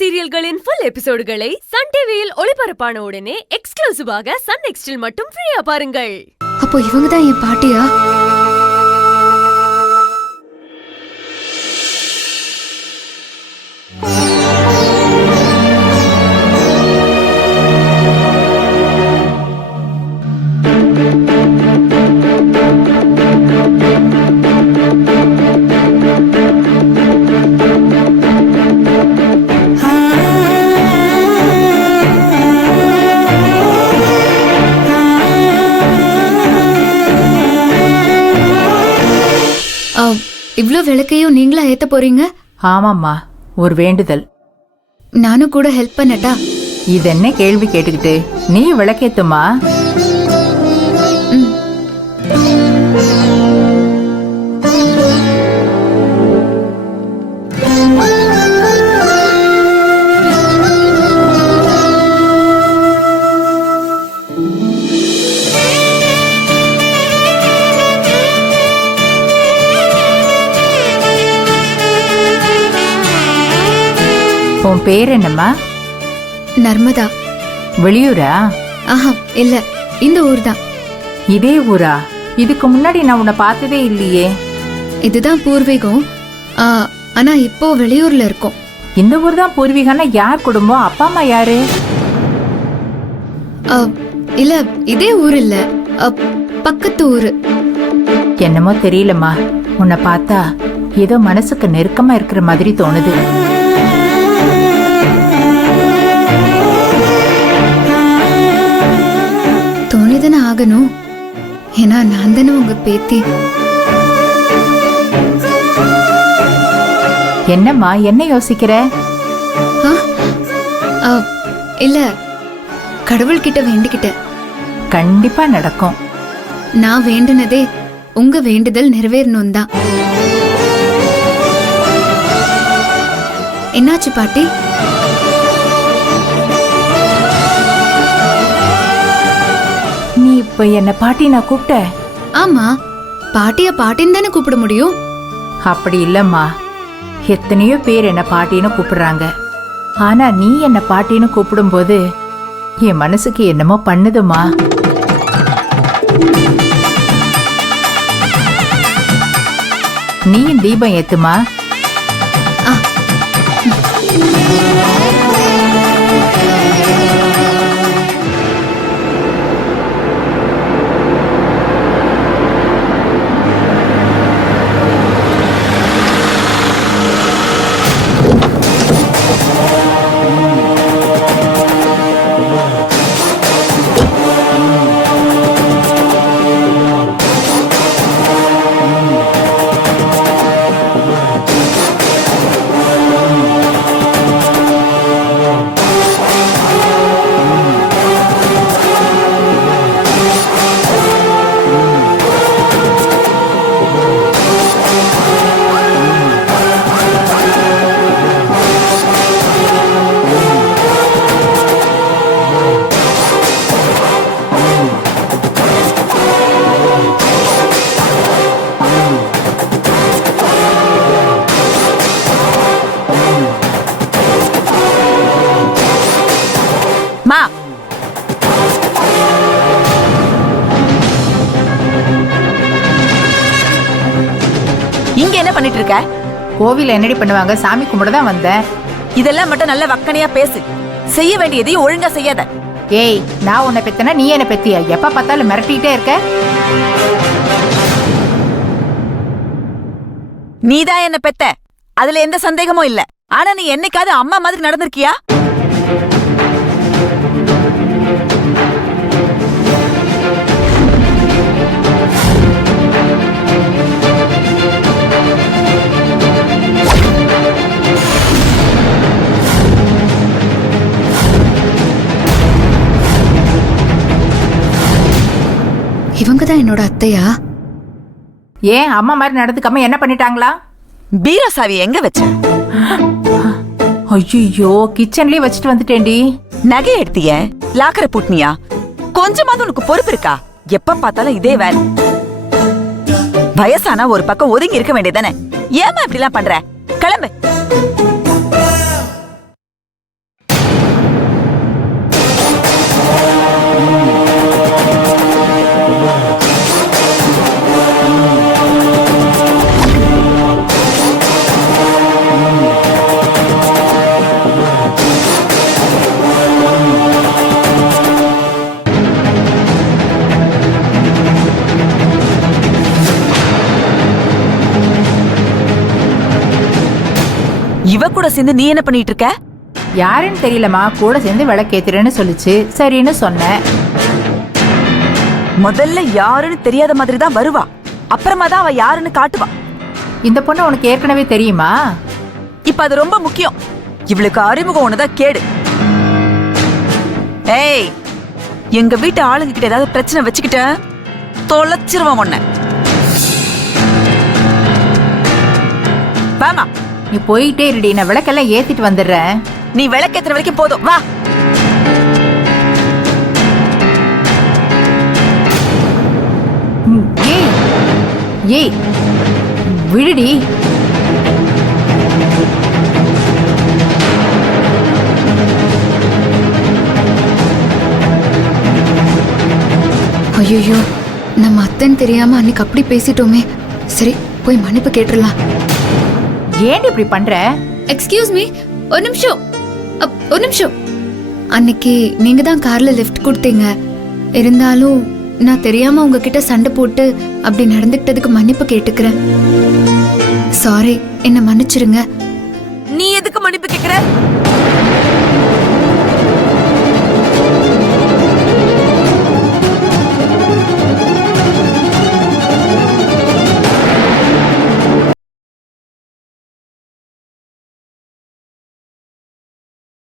சீரியல்களின் full எபிசோடுகளை Sun டிவியில் ஒளிபரப்பான உடனே எக்ஸ்க்ளூசிவாக சன் நெக்ஸ்டில் மட்டும் ஃப்ரீயா பாருங்கள். அப்போ இவங்க தான் என் பாட்டியா? இவ்ளோ விளக்கையும் நீங்களா ஏத்த போறீங்க? ஆமாம்மா, ஒரு வேண்டுதல். நானும் கூட ஹெல்ப் பண்ணட்டா? இது என்ன கேள்வி கேட்டுக்கிட்டு? நீ விளக்கேத்துமா. உன் பேர் என்னம்மா? நர்மதா. வெளியூரா? ஆஹா இல்ல, இந்த ஊர் தான். இதே ஊரா? இதுக்கு முன்னாடி நான் உன்னை பார்த்ததே இல்லையே. இதுதான் பூர்வீகம். ஆனா இப்போ வெளியூர்ல இருக்கோம். இந்த ஊர் தான் பூர்வீகம்னா யார் குடும்பம்? அப்பா அம்மா யாரு? இல்ல, இதே ஊர் இல்ல, பக்கத்து ஊரு. என்னமோ தெரியலம்மா, உன்னை பார்த்தா ஏதோ மனசுக்கு நெருக்கமா இருக்கிற மாதிரி தோணுது. தோணிதானே ஆகணும், ஏன்னா நான் தானே உங்க பேத்தி. என்னம்மா, என்ன யோசிக்கிற? இல்ல, கடவுள்கிட்ட வேண்டிக்கிட்ட. கண்டிப்பா நடக்கும். நான் வேண்டுனதே உங்க வேண்டுதல் நிறைவேறணும் தான். என்னாச்சு பாட்டி? நீ இப்ப என்ன பாட்டி நான் கூப்பிட்ட? ஆமா, பாட்டிய பாட்டின்னு தானே கூப்பிட முடியும். அப்படி இல்லம்மா, எத்தனையோ பேர் என்ன பாட்டின்னு கூப்பிடுறாங்க. ஆனா நீ என்ன பாட்டின்னு கூப்பிடும் போது என் மனசுக்கு என்னமோ பண்ணுதுமா. நீயும் தீபம் ஏத்துமா. இங்க என்ன பண்ணிட்டு இருக்க? கோவில என்னடி பண்ணுவாங்க? சாமி கும்பிட தான் வந்தேன். இதெல்லாம் மட்டும் நல்ல வக்கனையா பேசு. செய்ய வேண்டியதையும் ஒழுங்கா செய்யாத. ஏய், நான் உன்னை பெத்தனா நீ என்ன பெத்தியா? எப்ப பார்த்தாலும் மிரட்டிட்டே இருக்க. நீதான் என்ன பெத்த, அதுல எந்த சந்தேகமும் இல்ல. ஆனா நீ என்னைக்காவது அம்மா மாதிரி நடந்திருக்கியா? இவங்க தான் என்னோட அத்தையா? ஏன் அம்மா மாதிரி நடந்துக்காம என்ன பண்ணிட்டாங்களா? பீரோ சாவி எங்க வச்ச? ஐயோ, கிச்சன்லயே வச்சுட்டு வந்துட்டேன்டி. நகை எடுத்திய? லாக்கரை பூட்டினியா? கொஞ்சமாவது உனக்கு பொறுப்பு இருக்கா? எப்ப பார்த்தாலும் இதே வேலை. வயசானா ஒரு பக்கம் ஒதுங்கி இருக்க வேண்டியதானே? ஏமா இப்படி எல்லாம் பண்ற? கிளம்பு. சேர்ந்து நீ என்ன பண்ணிட்டு இருக்க? யாருன்னு தெரியலம்மா, கூட சேர்ந்து விளக்கேத்துறேன்னு சொல்லுச்சு, சரின்னு சொன்னேன். முதல்ல யாருன்னு தெரியாத மாதிரி தான் வருவா, அப்புறமா தான் அவ யாருன்னு காட்டுவா. இந்த பொண்ணு உனக்கு ஏற்கனவே தெரியுமா? இப்ப அது ரொம்ப முக்கியம். இவளுக்கு அறிமுகம் ஒண்ணுதான் கேடு. ஏய், எங்க வீட்டு ஆளுங்க கிட்ட ஏதாவது பிரச்சனை வச்சுக்கிட்ட தொலைச்சிருவான் உன்னை. வாமா, நீ போயிட்டே இருடி, நான் விளக்கெல்லாம் ஏத்திட்டு வந்துடுறேன். நீ விளக்கேத்துற வரைக்கும் போதும், வா. ஏய் ஏய், விடுடி. ஐயோ, நம்ம அத்தன் தெரியாம அன்னைக்கு அப்படி பேசிட்டோமே. சரி, போய் மன்னிப்பு கேட்டுடலாம். ஏன் இப்படி பண்ற? எக்ஸ்கியூஸ் மீ, ஒரு நிமிஷம். ஒரு நிமிஷம். அன்னைக்கு நீங்க தான் கார்ல லிஃப்ட் கொடுத்தீங்க. இருந்தாலும் நான் தெரியாம உங்ககிட்ட சண்டை போட்டு அப்படி நடந்துக்கிட்டதுக்கு மன்னிப்பு கேட்டுக்கிறேன். சாரி, என்ன மன்னிச்சிருங்க. நீ எதுக்கு மன்னிப்பு கேக்குற?